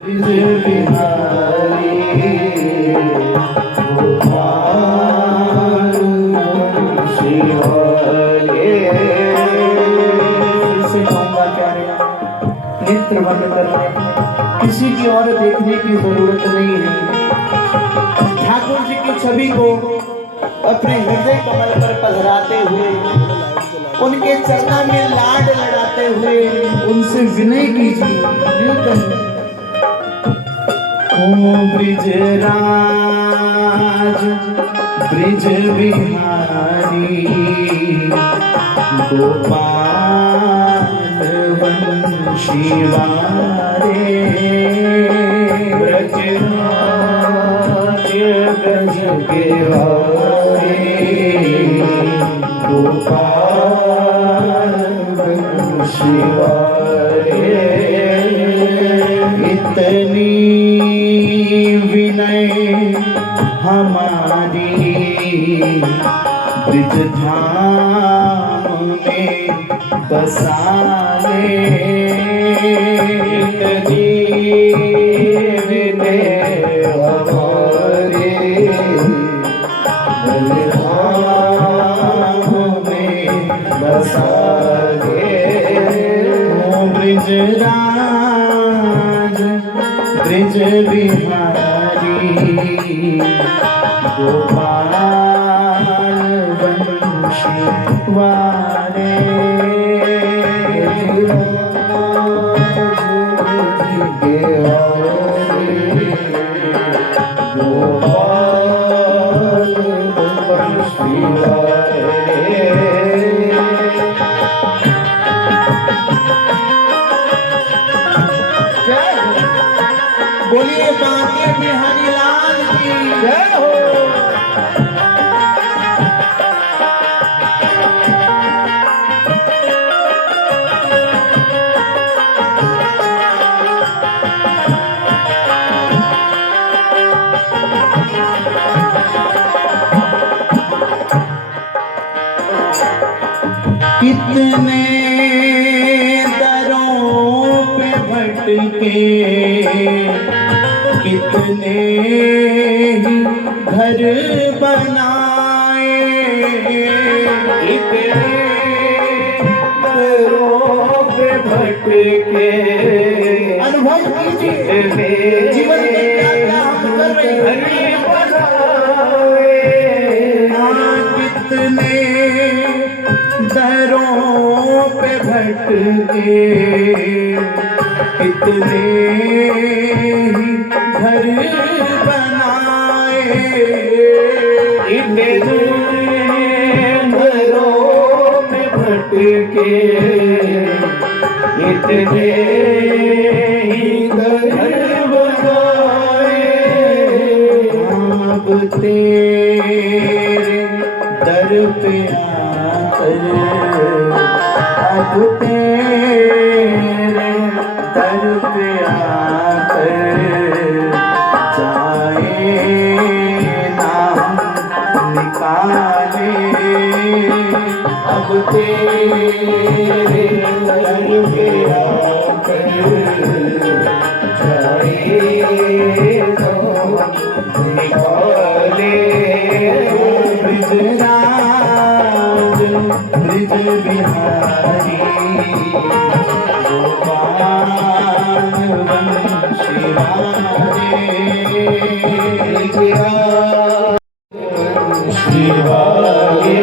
बिहारी से कहूंगा क्या रे, नेत्र बंद कर ले, किसी की और देखने की जरूरत नहीं है। ठाकुर जी की छवि को अपने हृदय कमल पर पधराते हुए, उनके चरणों में लाड लड़ाते हुए उनसे विनय कीजिए। ओ ब्रिजराज ब्रिज बिहारी गोपाल वंशी वारे, ब्रजराज ब्रज बिहारी गोपाल वंशी वारे। इतनी विनय हमारी ब्रिज धाम में बसा ले, इतनी विनय हमारी ब्रिज धाम में बसा ले। ओ ब्रिजराज ब्रिज बिहारी गोपाल वंशी वारे, गोपाल वंशी वारे। बोलिए बांके बिहारी लाल की जय हो। कितने दरों पे भटके, कितने ही घर बनाए, इतने दरों पे भटके, अनुभव कीजिए जीवन में क्या क्या हम कर रहे हैं। कितने दरों पे भटके, कितने ही घर बनाए, इतने दरों पे भटके, इतने ही घर बनाए। अब तेरे दर पे आकर, अब तेरे दर पे आकर जाए नाम निकाले, अब तेरे दर पे आकर जाए तो निकाले। ब्रिजराज ब्रिज बिहारी गोपाल वंशी वारे, ब्रिजराज वंशी वारे।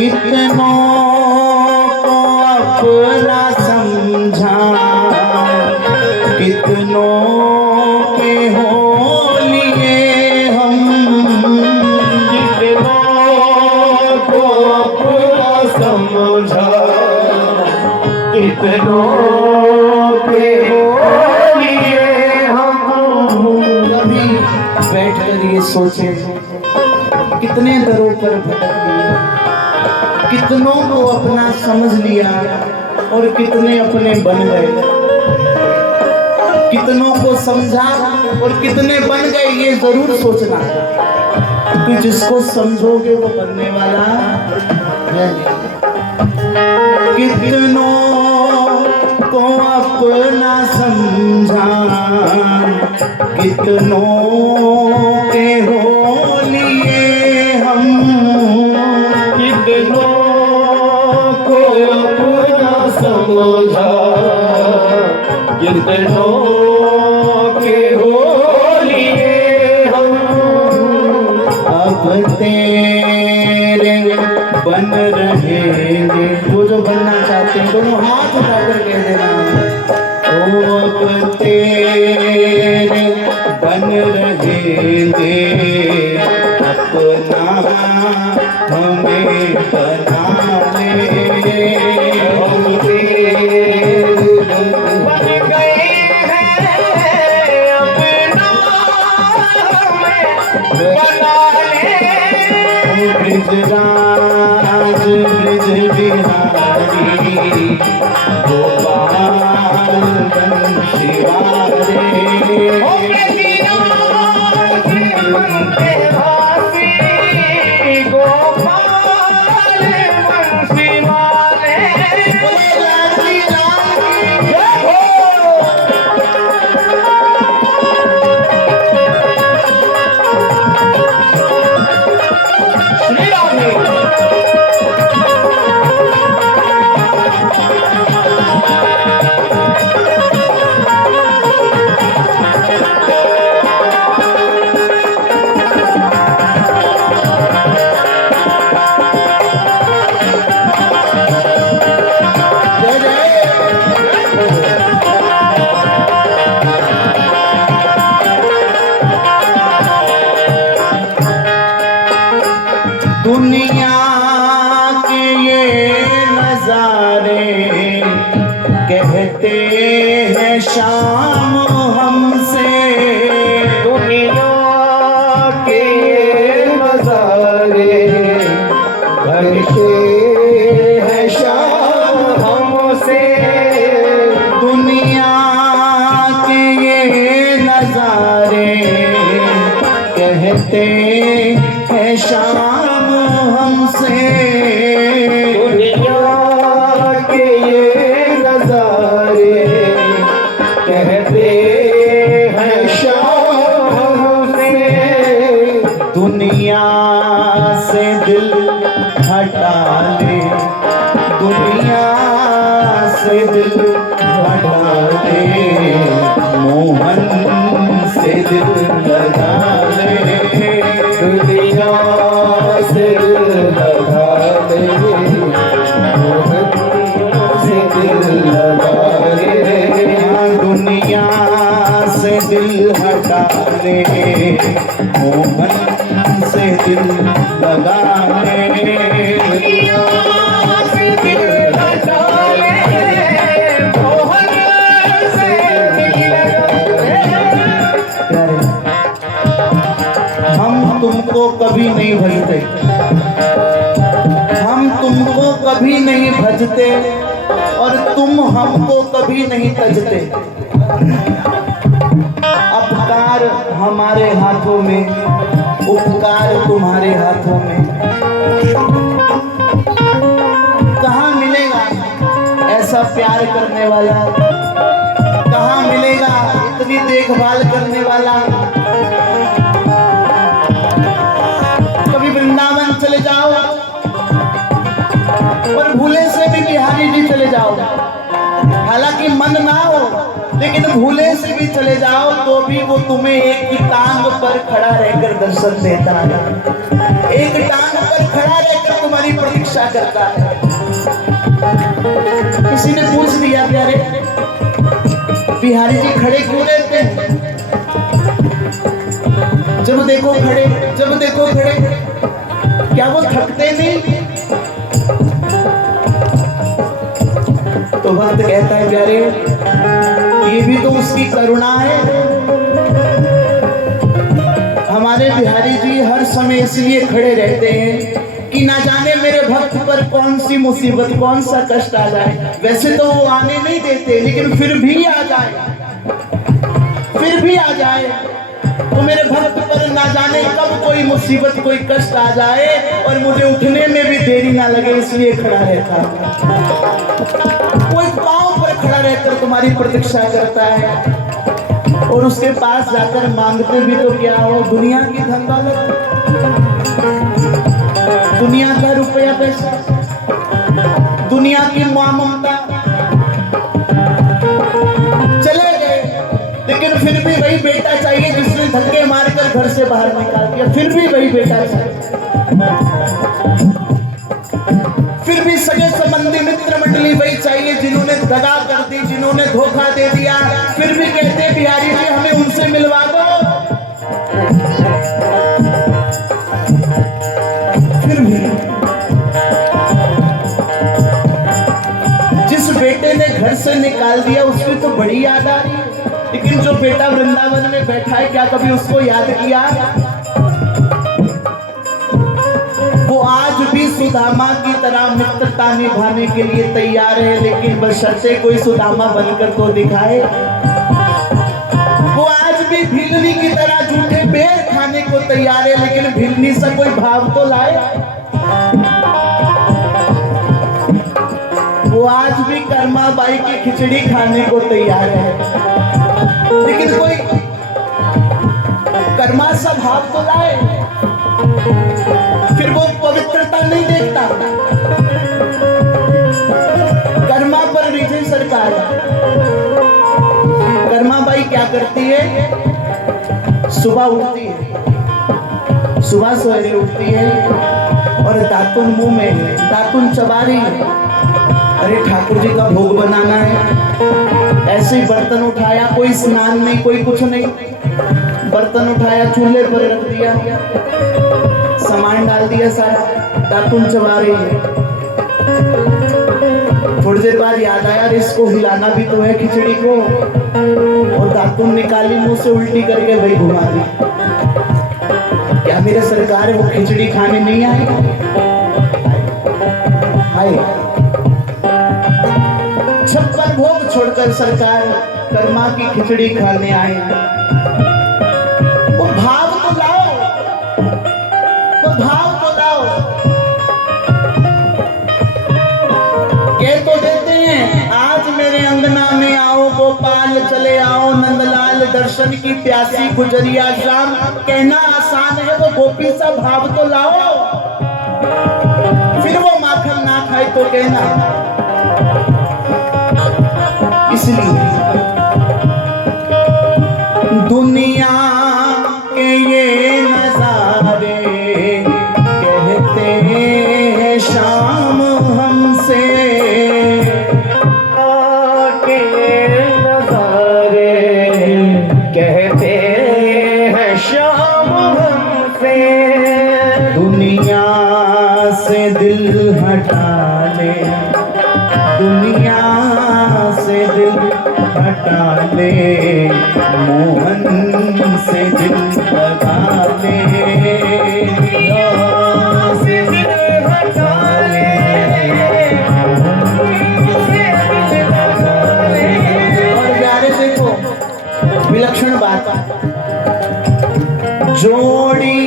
कितनों को अपना समझा, कितनों के हो लिए हम, कितनों को अपना समझा, कितनों के लिए हम कभी बैठकर ये सोचे कितने दरों पर भटक लिए, कितनों को अपना समझ लिया और कितने अपने बन गए, कितनों को समझा और कितने बन गए। ये जरूर सोचना कि जिसको समझोगे वो बनने वाला है। कितनों को अपना समझा, कितनों के हो लिए हम, कितनों को अपना समझा, कितनों के हो लिए हम। अब तेरे बन रहेंगे। वो जो बनना चाहते हैं दोनों हाथ उठाकर कह देना, ओ अब तेरे बन रहेंगे, अपना हमें बना ले। हम तेरे बन गए हैं, अपना हमें बना ले। ब्रिजराज ब्रिज बिहारी, गोपाल बंशी वाले। ओ ब्रजराज बनते हाथी, गोपाल बंशी वाले। जय हो। श्री राम जी। दुनिया के ये नजारे कहते हैं शाम हमसे, दुनिया के नजारे करते हैं शाम हमसे। दुनिया के ये नजारे कहते हैं शाम हमसे। दुनिया के ये नजारे कहते हैं शाम हमसे। दुनिया से दिल हटा ले, दुनिया से दिल हटा ले, मोहन से दिल लगा ले। दुनिया से दिल लगा ले, मोहन से दिल लगा ले। दुनिया से दिल हटा ले, मोहन से दिल लगा ले। दुनिया से दिल हटा ले, मोहन से दिल लगा ले। हम तुमको कभी नहीं भजते, हम तुमको कभी नहीं भजते और तुम हमको कभी नहीं तजते। अपकार हमारे हाथों में, उपकार तुम्हारे हाथों में। कहाँ मिलेगा ऐसा प्यार करने वाला, कहाँ मिलेगा इतनी देखभाल करने वाला। कभी वृंदावन चले जाओ और भूले से भी बिहारी जी चले जाओ, हालांकि मन ना हो लेकिन भूले से भी चले जाओ तो भी वो तुम्हें एक की टांग पर खड़ा रहकर दर्शन देता है, एक टांग पर खड़ा रहकर तुम्हारी प्रतीक्षा करता है। किसी ने पूछ लिया प्यारे बिहारी जी खड़े क्यों रहते हैं? जब देखो खड़े, जब देखो खड़े, क्या वो थकते नहीं? तो तो भक्त कहता है प्यारे ये भी तो उसकी करुणा है। हमारे बिहारी जी हर समय इसलिए खड़े रहते हैं कि ना जाने मेरे भक्त पर कौन सी मुसीबत कौन सा कष्ट आ जाए। वैसे तो वो आने नहीं देते लेकिन फिर भी आ जाए, फिर भी आ जाए तो मेरे भक्त पर ना जाने कब कोई मुसीबत कोई कष्ट आ जाए और मुझे उठने में भी देरी ना लगे, इसलिए खड़ा रहता है। कोई पांव पर खड़ा रहकर तुम्हारी प्रतीक्षा करता है और उसके पास जाकर मांगते भी तो क्या हो, दुनिया की धन दौलत, दुनिया का रुपया पैसा, दुनिया की मां ममता। चले गए लेकिन फिर भी वही बेटा चाहिए जिसने धक्के मारकर घर से बाहर निकाल दिया, फिर भी वही बेटा चाहिए। फिर भी सगे संबंधी मित्र मंडली वही चाहिए जिन्होंने दगा कर दी, जिन्होंने धोखा दे दिया। फिर भी कहते बिहारी जी हमें उनसे मिलवा दो। फिर भी जिस बेटे ने घर से निकाल दिया उसकी तो बड़ी याद आ रही है, लेकिन जो बेटा वृंदावन में बैठा है क्या कभी उसको याद किया? वो आज भी सुदामा की तरह मित्रता निभाने के लिए तैयार है, लेकिन बशर्ते कोई सुदामा बनकर तो दिखाए। वो आज भी भिलनी की तरह झूठे बेर खाने को तैयार है, लेकिन भिलनी से कोई भाव तो लाए। वो आज भी कर्मा बाई की खिचड़ी खाने को तैयार है, लेकिन कोई कर्मा सा भाव तो लाए। फिर वो पवित्रता नहीं देखता। कर्मा पर विजय सरकार। कर्मा बाई क्या करती है? सुबह उठती है, सुबह सवेरे उठती है और दातुन मुंह में दातुन चबा रही है। अरे ठाकुर जी का भोग बनाना है। ऐसे ही बर्तन उठाया, कोई स्नान नहीं कोई कुछ नहीं, बर्तन उठाया चूल्हे पर रख दिया, सामान डाल दिया सारा, दातुन चबा रही है। थोड़ी देर बाद याद आया इसको हिलाना भी तो है खिचड़ी को, और दातुन निकाली मुंह से उल्टी करके वही घुमा दी। क्या मेरे सरकार वो खिचड़ी खाने नहीं आई? आए 56 भोग छोड़कर सरकार कर्मा की खिचड़ी खाने आए। वो भाव तो लाओ, वो भाव तो लाओ। कह तो देते हैं आज मेरे अंगना में आओ गोपाल, चले आओ नंदलाल, दर्शन की प्यासी गुजरिया शाम। कहना आसान है, वो गोपी सा भाव तो लाओ। फिर वो माखन ना खाए तो कहना। इसलिए दुनिया के ये नजारे कहते हैं शाम हमसे, के नजारे कहते हैं शाम हमसे। दुनिया से दिल हटा ले, दुनिया से दिल हटा ले, मोहन से दिल लगा ले, से दिल हटा ले, से दिल लगा ले। और प्यारे देखो विलक्षण बात, जोड़ी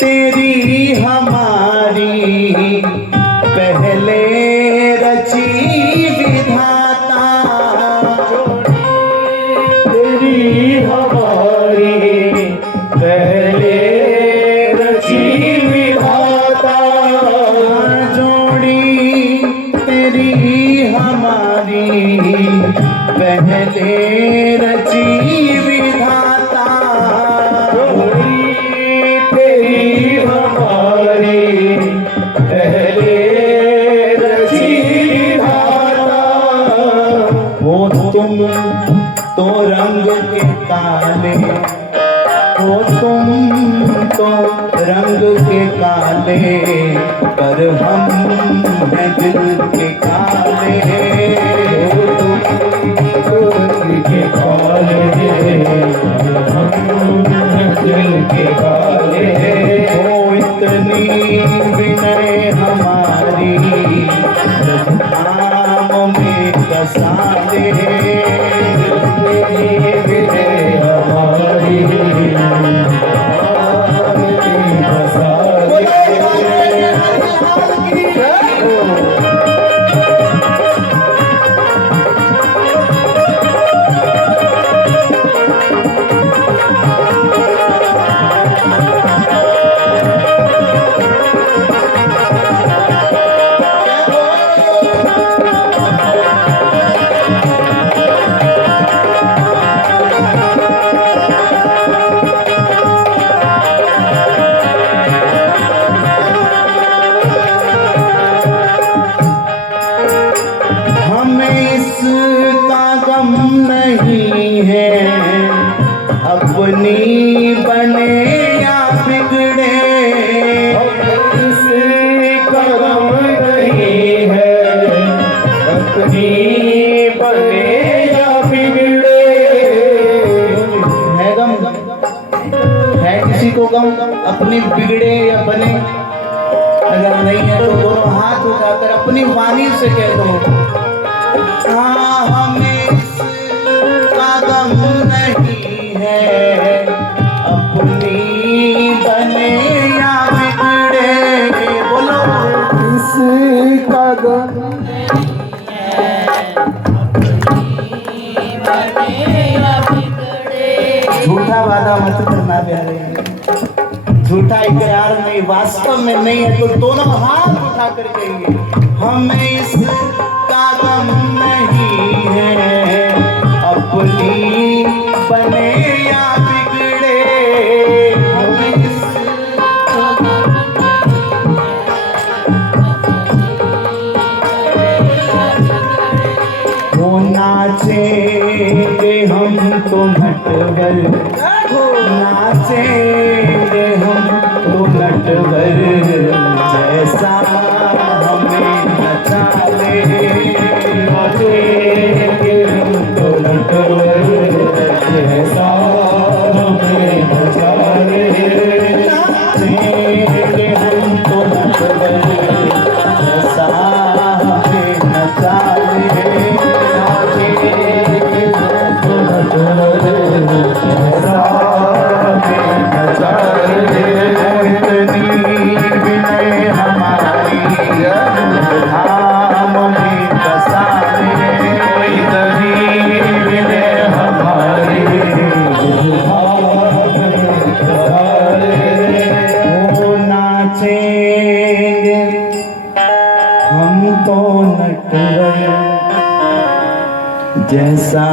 तेरी हमारी पहले रची विधाता, तेरी हमारी पहले रची विधाता। जोड़ी तेरी हमारी पहले रची विधाता, जोड़ी तेरी हमारी पहले तुम तो रंग के काले, हो तुम तो रंग के काले, पर हम हैं दिल के काले। बसा दे हमारी आरती बसा दे। हमें इसका गम नहीं है, अपनी बने या बिगड़े। इसका गम नहीं है, अपनी बने या बिगड़े। है गम, है किसी को गम अपनी बिगड़े या बने? अगर नहीं है तो दोनों हाथ उठाकर अपनी वाणी से कह दो, हाँ हमें इसका गम नहीं है, अपनी बने या बिगड़े। बोलो, इसका गम झूठा वादा मत करना प्यारे, झूठा इकरार नहीं, वास्तव में नहीं है तो दोनों हाथ उठाकर कहिए, हमें इसका गम नहीं है, अपनी बने या बिगड़े। हमें इसका गम वो नाचेंगे हम तो नटवर, नाचेंगे हम तो नटवर, जैसा हमें नचा ले। नाचेंगे हम तो नटवर, जैसा हमें नचा ले। नाचेंगे हम तो नटवर, जैसा हमें नचा ले। हम तो नटवर जैसा